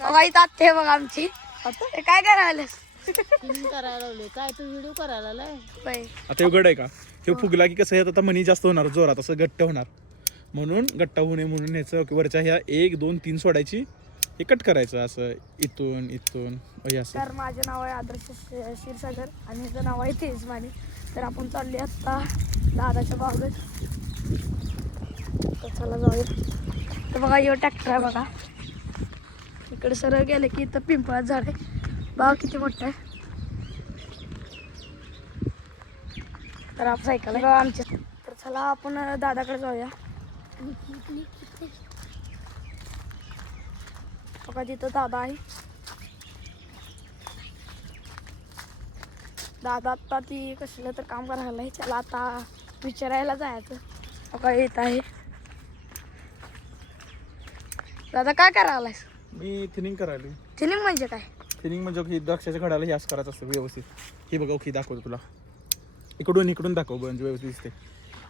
आत्ते आहे बघा आमची. हे काय करायलास? क्लीन करायला लावले. काय तू व्हिडिओ करायला लाय बाई. आता हे गड आहे का? हे फुगला की कसं आहे? आता मनी जास्त होणार जोरात असं घट्ट होणार. म्हणून गट्टा होऊ नये म्हणून ह्याचं वरच्या ह्या एक दोन तीन सोडायची हे कट करायचं असं. इथून इथून हे असं. तर माझे नाव आहे आदर्श क्षीरसागर आणि ह्याचं नाव आहे तेज माने तर आपण चालले आत्ता दादाच्या बागेत. तर चला जाऊया. तर बघा यो ट्रॅक्टर आहे बघा. इकडे सरळ गेले की इथं पिंपळात झाड आहे. बाव किती मोठं आहे. तर आपण सायकल आहे. आमच्या तर चला आपण दादाकडे जाऊया. बघा तिथं दादा आहे. दादा आत्ता ती कसलं तर काम करायला आहे. त्याला आता विचारायला जायचं. बघा येत आहे. दादा काय करायलायस? मी थिनिंग करायला. थिनिंग म्हणजे काय? थिनिंग म्हणजे की द्राक्षाच्या घडाला हे असं करायचं असतं व्यवस्थित. हे बघा की दाखवतो तुला. इकडून इकडून दाखव म्हणजे व्यवस्थित दिसते.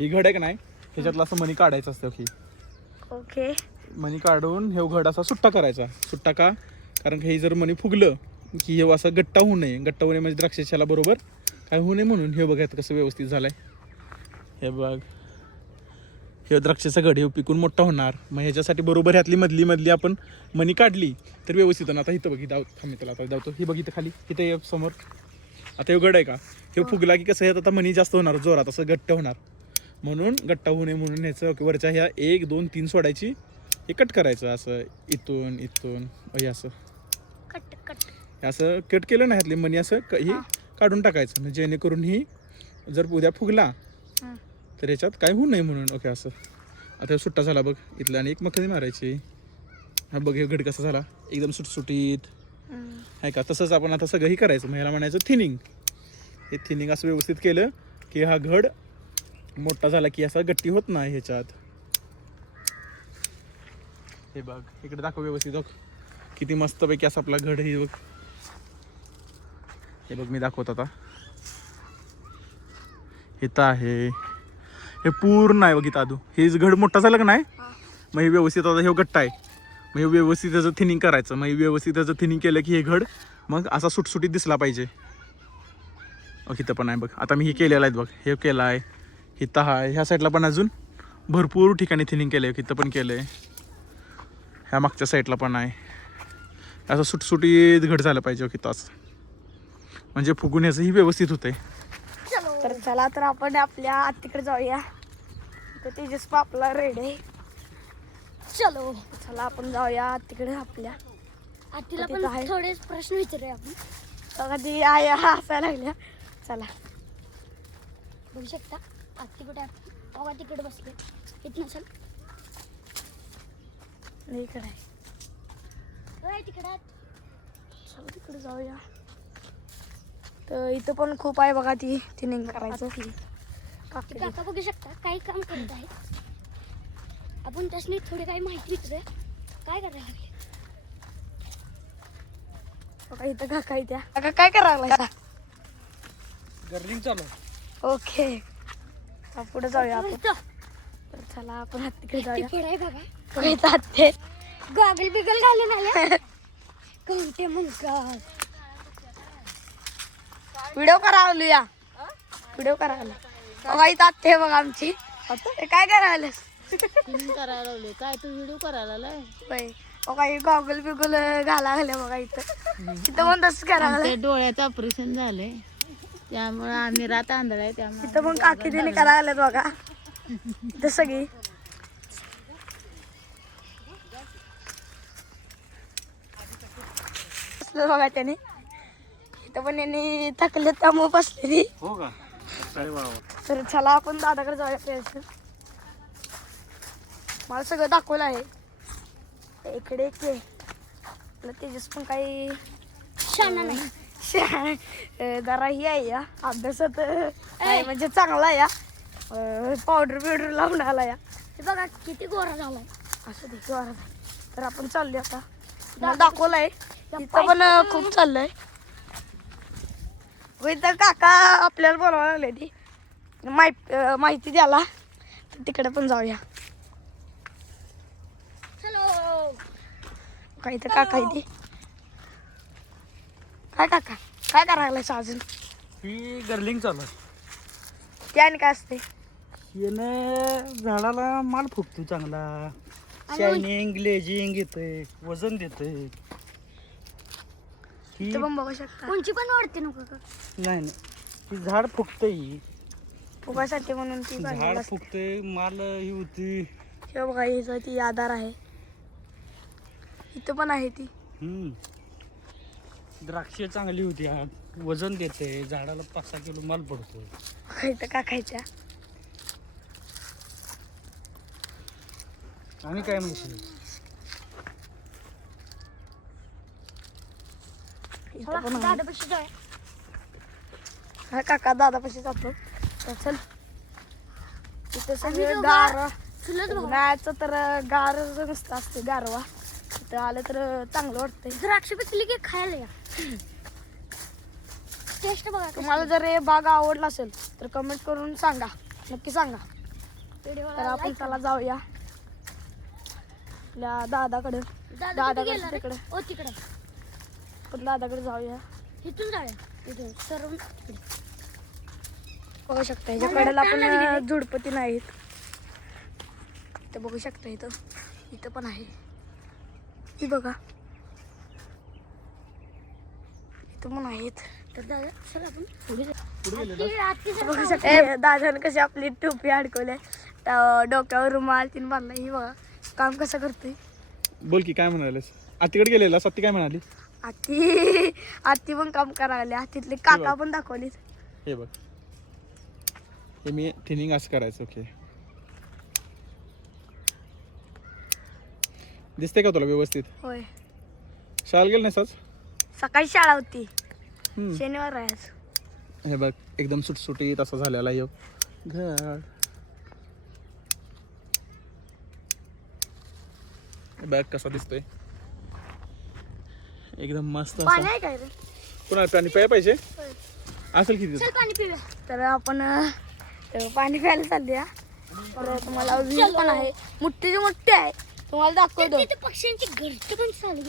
ही घड आहे का नाही? ह्याच्यातलं असं मनी काढायचं असतं की ओके मनी काढून हे घड असा सुट्टा करायचा. सुट्टा का? कारण की हे जर मनी फुगलं की हे असं गट्टा होऊ नये. गट्टा होऊ नये म्हणजे द्राक्षाच्याला बरोबर काय होऊ नये म्हणून हे बघा कसं व्यवस्थित झालंय. हे बघ. हे द्राक्षाचा घड हे पिकून मोठा होणार. मग ह्याच्यासाठी बरोबर ह्यातली मधली मधली आपण मनी काढली तर व्यवस्थित होणार. आता इथं बघ दाव थांबी त्याला आता धावतो ही बघ इथं खाली. इथं ये समोर. आता हे घड आहे का? हे फुगला की कसं आहे आता मनी जास्त होणार जोरात. असं घट्ट होणार. म्हणून गट्टा होऊ नये म्हणून ह्याचं वरच्या ह्या एक दोन तीन सोडायची. हे कट करायचं असं. इथून इथून. हे असं. कट कट असं कट केलं ना ह्यातली मनी असं हे काढून टाकायचं. जेणेकरून ही जर उद्या फुगला. तर ह्याच्यात काय होऊ नये म्हणून. ओके असं. आता सुट्टा झाला बघ. इथला आणि एक मखनी मारायची. हा बघ हे घड कसा झाला. एकदम सुटसुटीत. आहे का? तसंच आपण आता सगळंही करायचं. मग ह्याला म्हणायचं थिनिंग हे थिनिंग असं व्यवस्थित केलं की हा घड मोठा झाला की असा गट्टी होत नाही ह्याच्यात. हे बघ इकडे दाखव व्यवस्थित बघ. किती मस्तपैकी असं आपला घड हे बघ. हे बघ मी दाखवत आता. इथं आहे. हे पूर्ण आहे बघ इथं आदू हे घड मोठा झाला का नाही? मग हे व्यवस्थित आता हे गट्टा आहे. मग हे व्यवस्थित त्याचं थिनिंग करायचं. मग हे व्यवस्थित त्याचं थिनिंग केलं की हे घड मग असा सुटसुटीत दिसला पाहिजे. इथं पण आहे बघ. आता मी हे केलेलं आहे बघ. हे केलं आहे. इथं आहे. ह्या साईडला पण अजून भरपूर ठिकाणी थिनिंग केलं आहे इथं पण केलं आहे ह्या मागच्या साईडला पण आहे. असं सुटसुटीत घड झालं पाहिजे ओके असं. म्हणजे फुगून याचंही व्यवस्थित होतंय. तर चला तर आपण आपल्या आत्तीकडे जाऊया. तर तेजस आपला रेडी आहे. चलो चला आपण जाऊया आत्तीकडे आपल्या. आतीला पण आहे. थोडे प्रश्न विचारूया आपण. बघा ती आय हसायला लागल्या चला. बघू शकता आती कुठे बघा तिकडे बसले. इथं नसेल इकडे आहे. तिकडे तिकडे जाऊया. तर इथं पण खूप आहे बघा ती थिनिंग करायचं. ते काकडी. काका बघू शकता काही काम करत आहे आपण त्यासनी थोडी काही माहिती विचारूया. काय करायला लागले? बघा इथं काका इथ्या काका काय करायला गर्लिंग चालू ओके. आता पुढे जाऊया आपण. इथं. तर चला आपण हत्तीकडे ती जाऊया. पुढे आहे बघा. बघा इथं हत्ती गॉगल बिगल घालून आले कोणते मग व्हिडिओ करायला या व्हिडिओ करायला. बघा इथं आत्ते बघा आमची. हे काय करायला? लावले काय तू व्हिडिओ करायला लाय बघा हे गॉगल बिगल घाला लागले बघा इथं. इथं पण तसंच करायला ते डोळ्याचं ऑपरेशन झालंय. त्यामुळे आम्ही रात आंधळ आहे त्यामुळे इथं पण काकी तिने करायला बघा. इथं सगळी. बघा त्याने. इथं पण यांनी थकले त्यामुळे बसलेली. हो का? अरे वा तर चला आपण दादाकडे जाऊया फ्रेंड्स मला सगळं दाखवलं आहे. इकडे एक आहे. तेजस पण काही शाना नाही. शा- अं, जरा ही आहे या अभ्यासात अं, आहे म्हणजे चांगला आहे या. पावडर बिवडर लावून आला या. हे बघा किती गोरा झालाय. असं आहे. तर आपण चाललोय आता. मला दाखवलंय. इथं पण अं, खूप चाललंय. इथं काका आपल्याला बोलवायला लागले ती. माहिती माहिती द्यायला. तर तिकडे पण जाऊया. हॅलो काय इथं काका इथे काय काका? काय करायला अजून? ही गर्लिंग चालू आहे. ते आणि काय असते? यानं झाडाला माल फुगतो चांगला. शायनिंग ग्लेजिंग येते वजन देते इथं पण बघू शकता. उंची पण वाढते नको का नाही नाही. ही झाड फुगते ही फुगासाठी म्हणून ती झाड बांधलेली असते. फुगते माल ही होती. हे बघा हिचं ती आधार आहे. इथं पण आहे ती. हम्म. द्राक्ष चांगली होती. हा वजन देते. झाडाला पाच सहा किलो माल पडतो. बघा इथं काकायच्या आणि काय म्हणशील? दादापाशी जाऊया. हा काका दादापाशी जातो. तर चल. इथं सगळे दोघं- गार चुलत भाऊ. उन्हाळ्याचं तर गार नुसतं असते गारवा. इथं आलं तर चांगलं वाटतंय. द्राक्ष पिकली की खायला या. टेस्ट बघा तुम्हाला जर हे बाग आवडला असेल तर कमेंट करून सांगा. नक्की सांगा. तर आपण त्याला जाऊया. आपल्या दादाकडे. दादा दादाकडे गेला रे? तिकडे. ओ तिकडे. आपण दादाकडे जाऊया. इथून जाऊया. इथून. सर्व बघू शकता ह्याच्या कडेला पण झुडपती नाहीत. इथं बघू शकता इथं. इथं पण आहे. ही बघा. इथं पण आहेत. तर दादा चल आपण पुढे बघू शकता दादाने कशी आपली टोपी अडकवली डोक्यावर रुमाल तीन बांधला. ही बघा काम कसं करते बोल की काय म्हणालेस? आतीकडे गेलेला सत्ती काय म्हणाली? आती आती पण काम करायला आतीतले काका पण दाखवली हे बघ. हे मी थिनिंग असं करायचं ओके. दिसते का तुला व्यवस्थित? होय. शाळा गेलं नाहीस आज? सकाळी शाळा होती. हम्म. शनिवार आहे आज. हे बघ एकदम सुटसुटीत असा झालेला यो घर. हे बघ कसा दिसतोय. एकदम मस्त पाणी असा आहे काय रे पुन्हा पाणी प्याय पाहिजे? असेल किती चल पाणी पिऊया. तर आपण अं, पाणी प्यायला चालूया तर तुम्हाला विहीर पण आहे. मोठी मोठी आहे. तुम्हाला दाखवतो. तिथे पक्ष्यांची घरटी पण चालू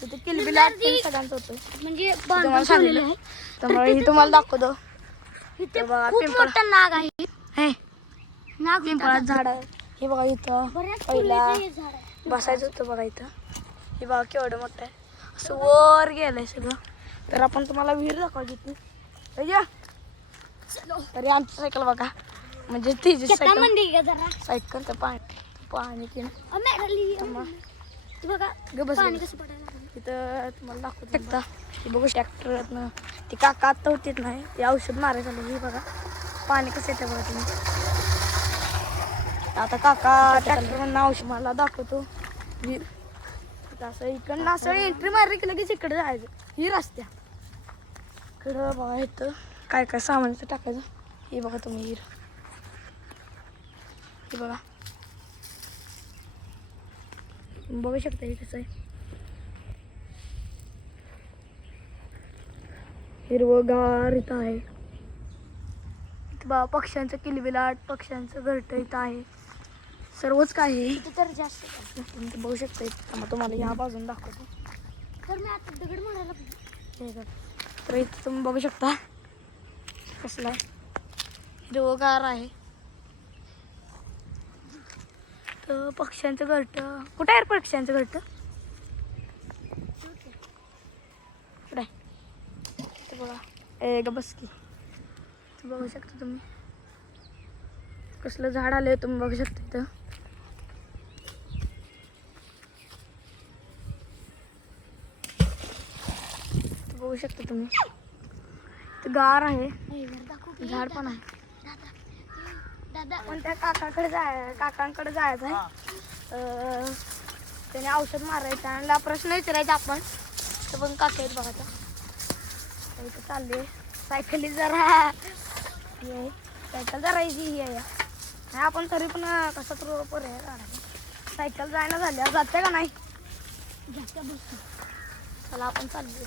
तिथे किलबिलाट पण सगळ्यांचं होतं. म्हणजे तुम्हाला ठेवलेलं सांगितलं आहे. त्यामुळे ही तुम्हाला दाखवतो. इथे बघा, खूप पिंपळ. मोठा नाग आहे. हे. नाग पिंपळात झाड आहे. हे बघा इथं बऱ्याच पहिला फुलाचं हे झाड आहे. बसायचं होतं बघा इथं. हे बघा केवढं मोठं आहे. असं वर गेलंय सगळं. तर आपण तुम्हाला विहीर दाखवायची ती अय्या तरी आमची सायकल बघा. म्हणजे तिची सायकल का सायकल तर पाणी पाणी बघा. तिथं तुम्हाला दाखवू शकता हे बघू ट्रॅक्टरनं ती काका आत्ता होतीच नाही ते औषध मारायचं हे बघा. पाणी कसं येतं बघा तुम्ही. आता काका ट्रॅक्टरमधनं औषध मला दाखवतो. असं इकडनं असं एंट्री मारली की लगेच इकडे जायचं. ही रस्त्या. इकडं बघा इथं. काय काय सामानचं टाकायचं. हे बघा तुम्ही हिर हे बघा. बघू शकता हे कसं आहे. हिरवगार इथं आहे. इथं बघा पक्ष्यांचं किलबिलाट पक्ष्यांचं घरटं इथं आहे. सर्वच काय आहे. इथे तर जास्त आहे. तुम्ही बघू शकता इथं मग तुम्हाला ह्या बाजून दाखवतो. तर मी आता दगड हे बघा. तर इथं तुम्ही बघू शकता. कसला आहे. हिरवगार आहे. तर पक्ष्यांचं घरटं. कुठं आहे रे पक्ष्यांचं घरटं? कुठं आहे. बघा. ए ग बस की. बघू शकता तुम्ही. कसलं झाड आलंय तुम्ही बघू शकता इथं. बघू शकता तुम्ही. गार आहे. हे? झाड पण आहे. दादा दादा पण त्या काकाकडे जाय काकांकडे जायचं आहे त्याने औषध मारायचं त्यांना प्रश्न विचारायचा आपण. तर पण काका आहेत बघा आता. तर इथं चालले सायकली जरा हे. सायकल जरा इझी ही आहे आपण तरी पण कसं तर पर्याय काढायचा सायकल जायला झाल्या जाते का नाही? चला आपण चालली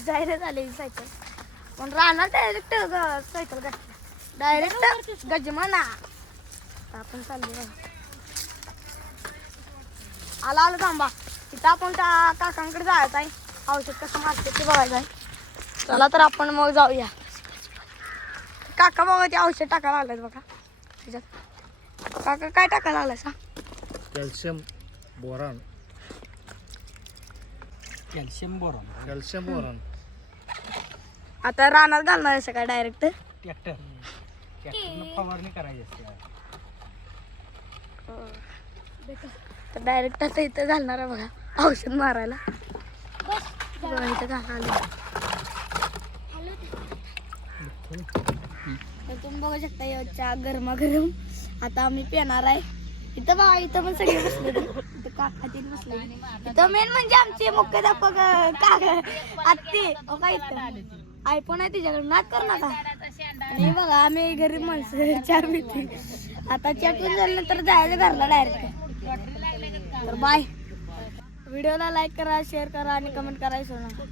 जायला झाले सायकल. पण राहणार डायरेक्ट सायकल घातली. डायरेक्ट गजमाना. आपण चालली बघा आला आलं थांबा. इथं आपण त्या काकांकडे जायचं आहे औषध कसं मारते ते बघायचं आहे चला तर आपण मग जाऊया. काका बघा ते औषध टाकायला आलेत बघा. त्याच्यात. काका काय टाकायला आलाय सांग calcium boron. Calcium boron. Calcium boron. आता रानात घालणार आहे काय डायरेक्ट? ट्रॅक्टर. ट्रॅक्टरनं फवारणी करायची असते तर डायरेक्ट आता इथं घालणार आहे बघा. औषध मारायला. बघा इथं घालायला तर तुम्ही बघू शकता याच्या गरमागरम आता आम्ही पिणार आहे. इथं बा इथं पण सगळे बसले इथं काका बसले. इथं मेन म्हणजे आमचे मुख्याध्यापक अं, काका आत्ते हो का इथं? आयफोन आहे तिच्याकडे. नाच कर नका आणि बघा आम्ही गरीब माणसं चार मित्री आता चॅटून झाल्यानंतर जायचं घरला डायरेक्ट तर बाय व्हिडिओला लाईक करा शेअर करा आणि कमेंट करायचं ना